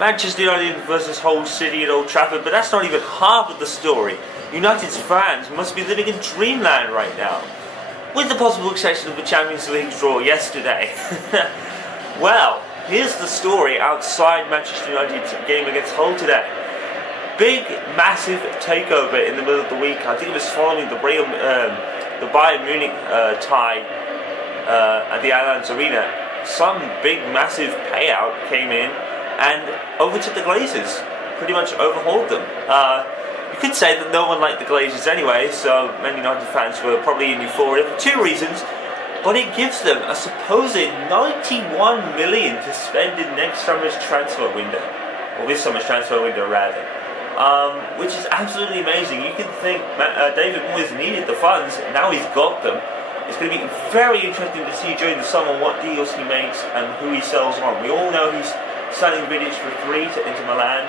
Manchester United versus Hull City at Old Trafford, but that's not even half of the story. United's fans must be living in dreamland right now, with the possible exception of the Champions League draw yesterday. Well, here's the story outside Manchester United's game against Hull today. Big, massive takeover in the middle of the week. I think it was following the Bayern Munich tie at the Allianz Arena. Some big, massive payout came in and overtook the Glazers. Pretty much overhauled them. You could say that no one liked the Glazers anyway, so many United fans were probably in euphoria for two reasons. But it gives them a supposed 91 million to spend in next summer's transfer window. Or this summer's transfer window, rather. Which is absolutely amazing. You can think David Moyes needed the funds, now he's got them. It's going to be very interesting to see during the summer what deals he makes and who he sells on. We all know he's selling Vidic for 3 to Inter Milan.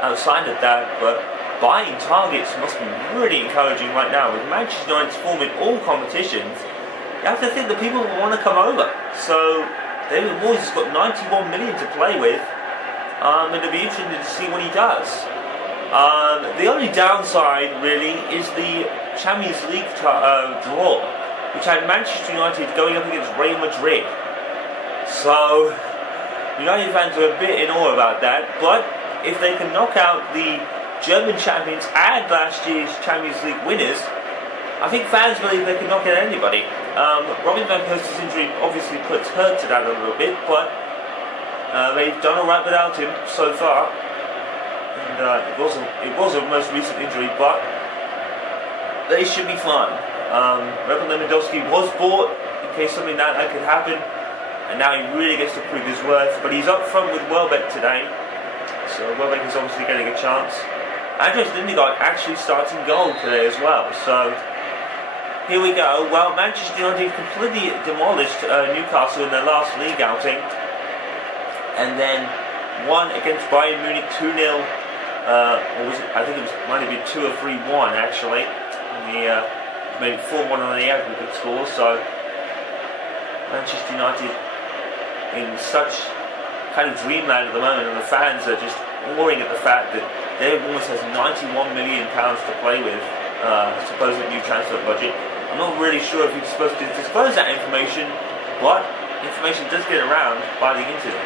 Outside of that, but buying targets must be really encouraging right now. With Manchester United's form in all competitions, you have to think that people will want to come over. So David Moyes has got 91 million to play with. And it'll be interesting to see what he does. The only downside, really, is the Champions League draw, which had Manchester United going up against Real Madrid. So, United fans are a bit in awe about that, but if they can knock out the German champions and last year's Champions League winners, I think fans believe they can knock out anybody. Robin van Persie's injury obviously puts hurt to that a little bit, but they've done alright without him so far. And it was a most recent injury, but they should be fine. Robert Lewandowski was bought in case something like that could happen, and now he really gets to prove his worth. But he's up front with Welbeck today, so Welbeck is obviously getting a chance. Andres Lindegaard actually starts in goal today as well. So here we go. Well, Manchester United completely demolished Newcastle in their last league outing, and then won against Bayern Munich 2-0. Or was it, I think might have been 2 or 3-1 actually. He made it 4-1 on the aggregate score. So Manchester United in such kind of dreamland at the moment, and the fans are just awing at the fact that David Moyes has £91 million to play with, supposed new transfer budget. I'm not really sure if he's supposed to disclose that information, but information does get around by the internet.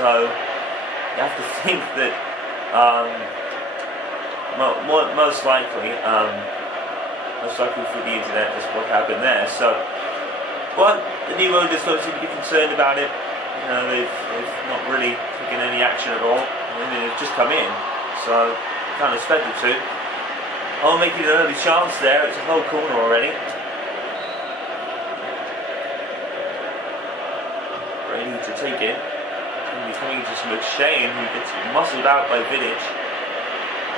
So you have to think that most likely through the internet is what happened there. So, but the new owners don't seem to be concerned about it. You know, they've not really taken any action at all. I mean, they've just come in, so you can't expect it to. Oh, making an early chance there. It's a whole corner already. Ready to take it. He's coming into McShane, who gets muscled out by Vidic.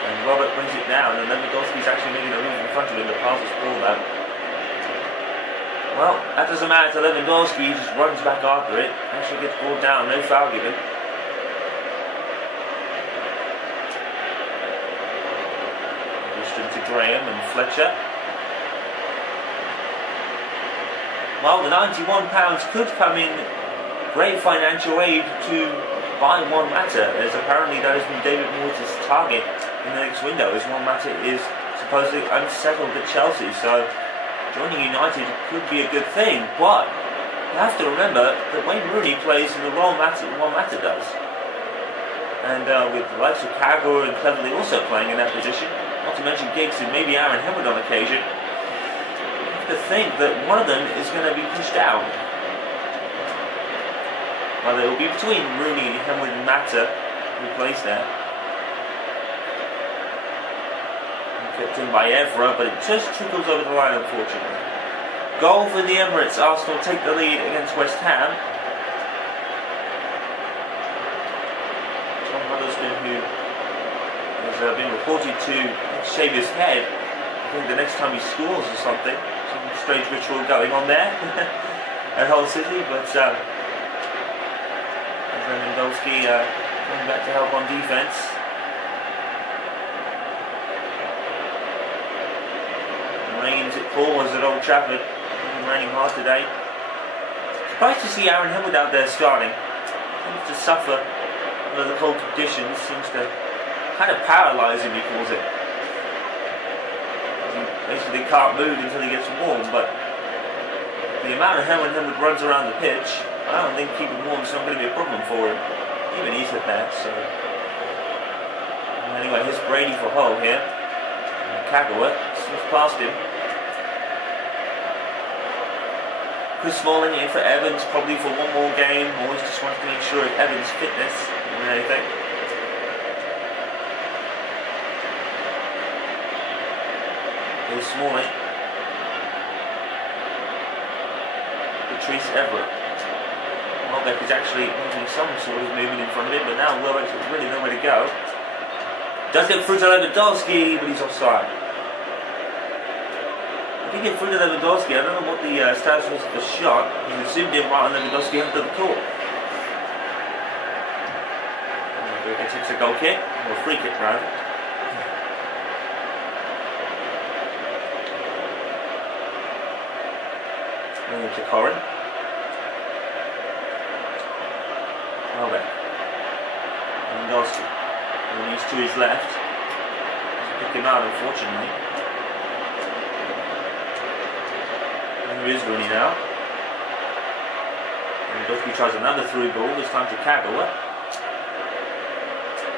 And Robert brings it down, and Lewandowski's actually making a move in front of him that passes ball out. Well, that doesn't matter to Lewandowski, he just runs back after it. Actually gets ball down, no foul given. To Graham and Fletcher. Well, the £91 could come in great financial aid to buy Juan Mata, as apparently that has been David Moyes' target in the next window, as Juan Mata is supposedly unsettled at Chelsea. So joining United could be a good thing, but you have to remember that Wayne Rooney plays in the role Juan Mata does, and with the likes of Kagor and Cleverley also playing in that position, not to mention Giggs and maybe Aaron Hemwood on occasion, you have to think that one of them is going to be pushed out. Well, it will be between Rooney, Hemwood and Mata who plays there. Kept in by Evra, but it just trickles over the line, unfortunately. Goal for the Emirates. Arsenal take the lead against West Ham. John Huddleston, who has been reported to shave his head, I think the next time he scores or something. Some strange ritual going on there at Hull City, but Lewandowski coming back to help on defence. Rains it pours at Old Trafford. It's raining hard today. Surprised to see Aaron Hemwood out there starting. seems to suffer under the cold conditions, seems to kind of paralyse him, he calls it. He basically can't move until he gets warm, but the amount of Henwood runs around the pitch, I don't think keeping warm is not going to be a problem for him. Even he's at that, so... Anyway, here's Brady for Hull here. Kagawa slips past him. Chris Smalling in for Evans, probably for one more game. Moyes just wants to make sure of Evans' fitness more than anything. Here's Smalling. Patrice Everett. Welbeck is actually making some sort of movement in front of him, but now Welbeck's really nowhere to go. Does get through to Lewandowski, but he's offside. If he get through to Lewandowski, I don't know what the status was of the shot. He was zoomed in right on Lewandowski under the court. He takes a goal kick, or a free kick rather. And to Corin. Welbeck. Lewandowski. And he's to his left. He's pick him out, unfortunately. And there is Rooney now. And Lewandowski tries another through ball, this time to Kagawa.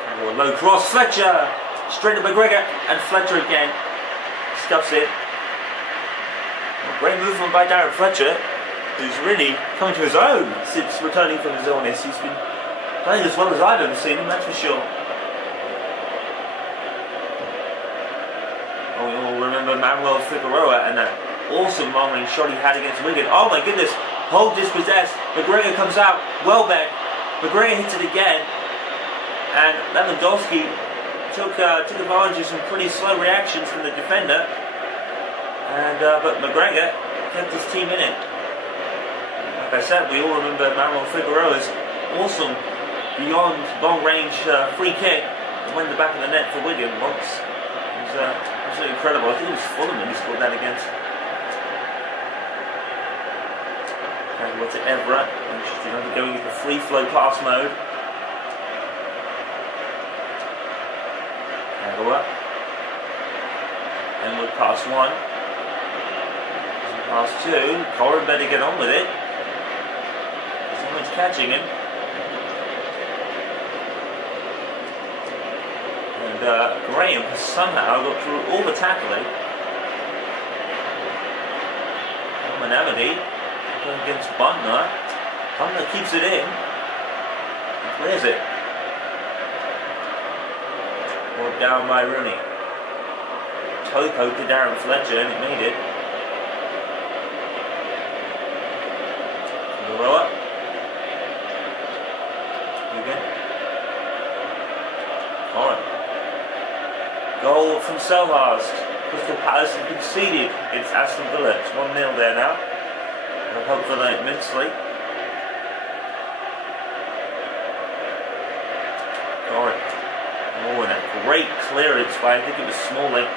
Kagawa low cross, Fletcher! Straight to McGregor, and Fletcher again. Stuffs it. Well, great movement by Darren Fletcher, who's really coming to his own since returning from his illness. He's been playing as well as I've ever seen him, that's for sure. Oh, we all remember Manuel Figueroa and that awesome long-range shot he had against Wigan. Oh my goodness, hold dispossessed. McGregor comes out, Welbeck. McGregor hits it again, and Lewandowski took advantage of some pretty slow reactions from the defender, and but McGregor kept his team in it. Like I said, we all remember Manuel Figueroa's awesome beyond long-range free kick that went in the back of the net for Wigan once. It was absolutely incredible. I think it was Fulham that he scored that against. And what's it, Everett? Interesting, going into free flow pass mode. Kagawa. And with pass one. Pass two. Corin better get on with it. Someone's catching him. And Graham has somehow got through all the tackling. Amity against Butner. Butner keeps it in. He clears it. Brought down by Rooney. Toe poke to Darren Fletcher, and it made it. Rower. Again. Corin. Goal from Selhurst. Crystal Palace have conceded against Aston Villa. It's 1-0 there now. I hope for that immensely. Corin. Oh, and a great clearance by, I think it was Smalling.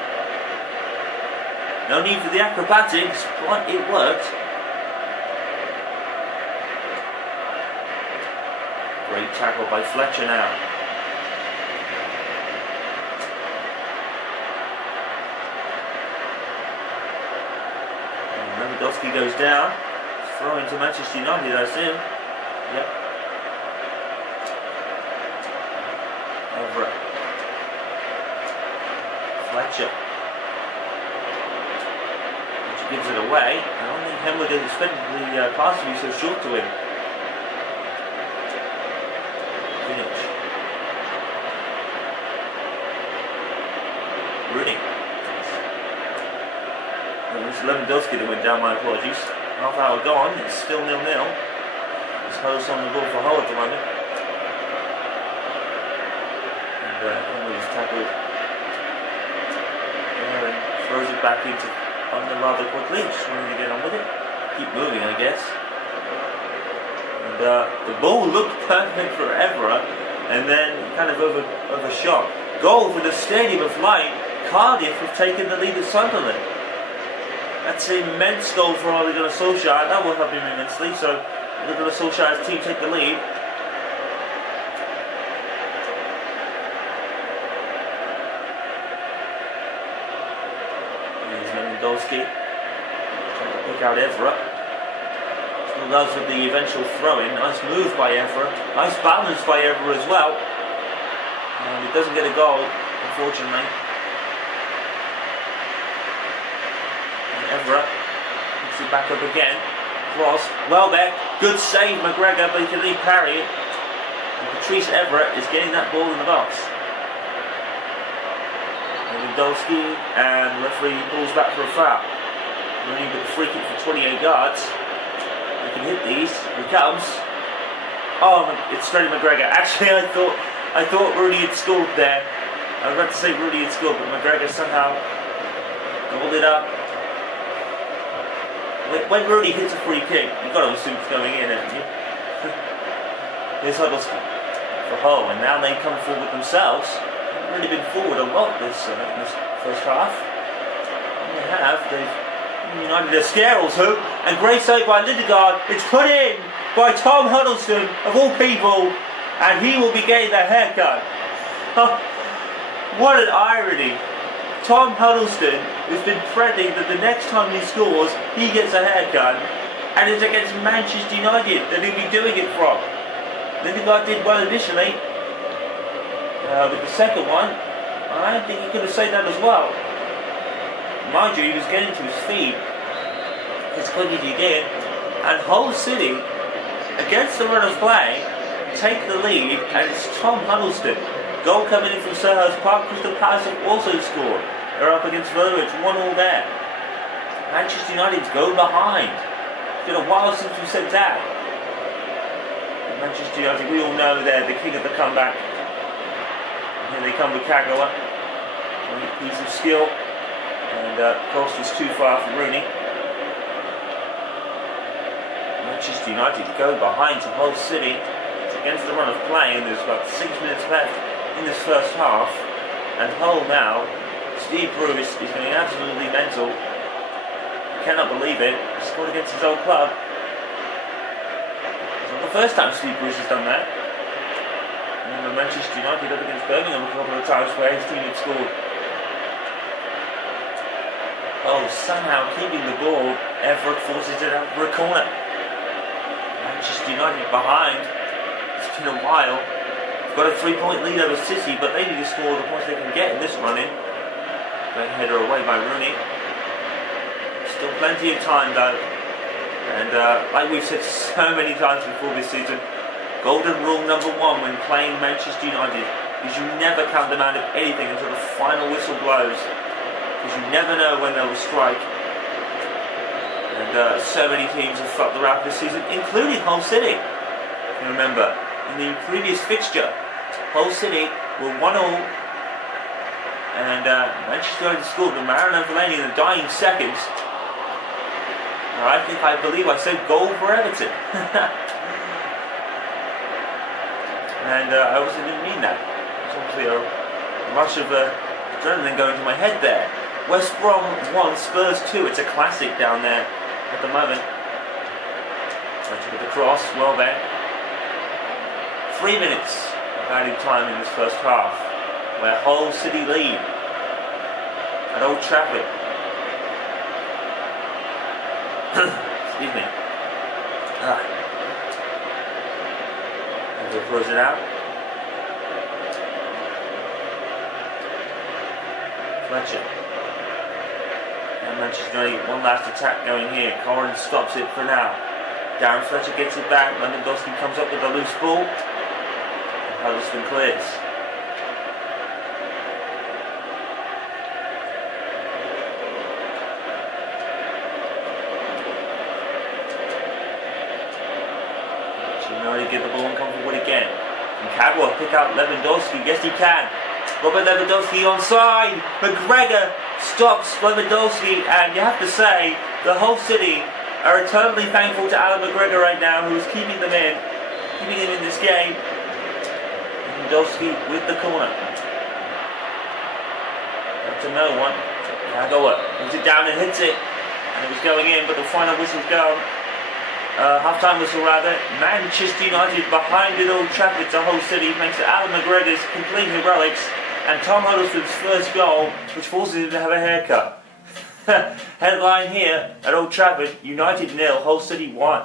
No need for the acrobatics, but it worked. Great tackle by Fletcher now. And Lewandowski goes down. Throw into Manchester United, I assume. Yep. Everett. Fletcher. Which gives it away. I don't think Henwood didn't expect the pass to be so short to him. Finish. Rooney. It was Lewandowski that went down, my apologies. Half hour gone, it's still 0-0. There's Host on the ball for Hull at the moment. And Henwood is tackled there and throws it back into Butner rather quickly. Just wanting to get on with it. Keep moving, I guess. And the ball looked perfect for Everett, and then kind of overshot. Goal for the Stadium of Light. Cardiff have taken the lead at Sunderland. That's an immense goal for Ole Gunnar Solskjaer. That will help him immensely. So Ole Gunnar Solskjaer's team take the lead. took out Evra. Still does with the eventual throw-in. Nice move by Evra. Nice balance by Evra as well. And it doesn't get a goal, unfortunately. And Evra picks it back up again. Cross. Welbeck. Good save, McGregor, but he can leave parry. And Patrice Evra is getting that ball in the box. Lewandowski, and the referee pulls back for a foul. Rooney got the free kick for 28 yards. He can hit these. Here he comes. Oh, it's Freddie McGregor. Actually, I thought Rooney had scored there. I was about to say Rooney had scored, but McGregor somehow gobbled it up. When Rooney hits a free kick, you've got to assume it's going in, haven't you? Here's Huddleston for Hull, and now they come forward themselves. They've really been forward a lot in this first half. And they have. They've united their Scarrels hoop, and great save by Lindegaard. It's put in by Tom Huddleston, of all people, and he will be getting the haircut. What an irony. Tom Huddleston has been threatening that the next time he scores, he gets a haircut, and it's against Manchester United that he'll be doing it from. Lindegaard did well initially. With the second one, I think he could have saved that as well. Mind you, he was getting to his feet as quick as he did, and Hull City, against the run of play, take the lead, and it's Tom Huddleston. Goal coming in from Selhurst Park. Crystal Palace have also scored. They're up against Villa. It's 1-1 there. Manchester United's go behind. It's been a while since we said that. Manchester United, we all know they're the king of the comeback. And here they come with Kagawa. A piece of skill. And cross was too far for Rooney. Manchester United go behind to Hull City. It's against the run of play, and there's about 6 minutes left in this first half. And Hull now, Steve Bruce is going absolutely mental. Cannot believe it. He scored against his old club. It's not the first time Steve Bruce has done that. And Manchester United up against Birmingham a couple of times where his team had scored. Oh, somehow keeping the ball. Everett forces it out for a corner. Manchester United behind. It's been a while. They've got a 3-point lead over City, but they need to score the points they can get in this run-in. Great header away by Rooney. Still plenty of time though. And like we've said so many times before this season, golden rule number 1 when playing Manchester United is you never count them out of anything until the final whistle blows. Because you never know when they'll strike. And so many teams have fucked around this season, including Hull City. You remember, in the previous fixture, Hull City were 1-1, and Manchester United scored with Marouane Fellaini in the dying seconds. I believe I said goal for Everton. And I obviously didn't mean that. It's obviously a rush of adrenaline going to my head there. West Brom 1, Spurs 2. It's a classic down there at the moment. Trying to get the cross, well there. 3 minutes of added time in this first half, where Hull City lead at Old Trafford. Excuse me. We'll close it out. Fletcher. And Manchester United, one last attack going here. Corrin stops it for now. Darren Fletcher gets it back. Lewandowski comes up with a loose ball. Huddleston clears. United get the ball and come forward again. Can Cadwell pick out Lewandowski? Yes, he can. Robert Lewandowski onside. McGregor stops Lewandowski, and you have to say the whole city are eternally thankful to Alan McGregor right now, who is keeping them in this game. Lewandowski with the corner. Up to no one. Kagawa moves it down and hits it, and it was going in, but the final whistle's gone. Half-time whistle rather. Manchester United behind at Old Trafford to Hull City, thanks to Alan McGregor's complete heroics and Tom Huddleston's first goal, which forces him to have a haircut. Headline here at Old Trafford: United 0, Hull City 1.